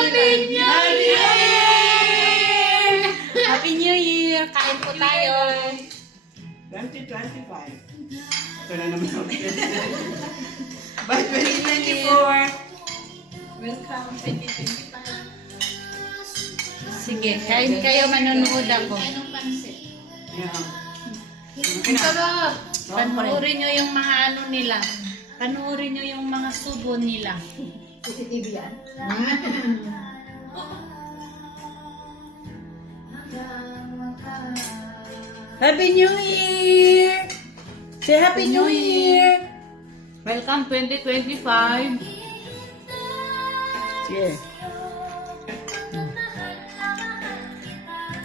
Happy New Year! Happy New Year! Kain po tayo. 2025. Ito na naman ako. By 2024. Welcome 2025. Sige, kain kayo, manonood ako. Yeah. Sarap! Panoorin nyo yung mga ano nila. Panoorin nyo yung mga subo nila. CCTV yan. Happy New Year! Say Happy New Year! Welcome 2025. Yeah.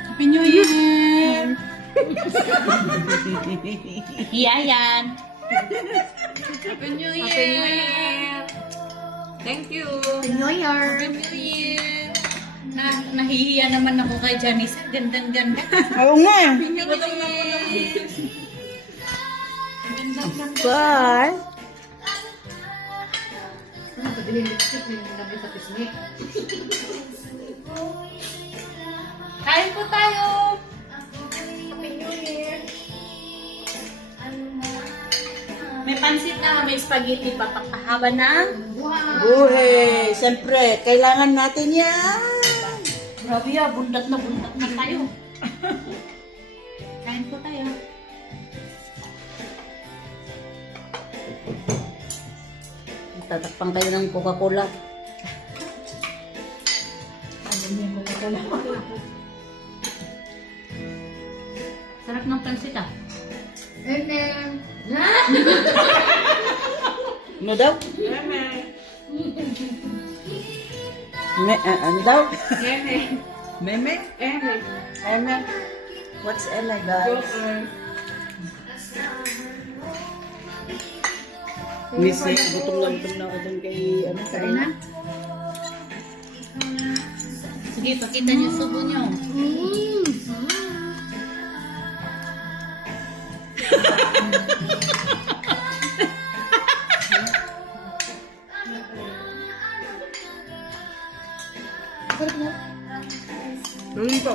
Happy New Year! Yan. Happy New Year! Happy New Year! Thank you! Happy New Year! Happy New Year! Nahihiya naman ako kay Janice. Gandang-ganda. Oo nga. Happy New Year! Gandang-ganda. Bye! Kain po tayo! Happy New Year! May pansit na, may spaghetti pa pakahaba ng... Buhay! Siyempre, kailangan natin yan! Grabe ya, bundat na tayo. Kain po tayo. Tatakpang kayo ng Coca-Cola. Sarap ng pansit ah. Amen! Ano daw? Ano daw? Meme? Eme? What's Eme, guys? Miss, gutom na ako dun kay, ano, Karina? Sige, pakita niyo yung subo niyo. Ano po?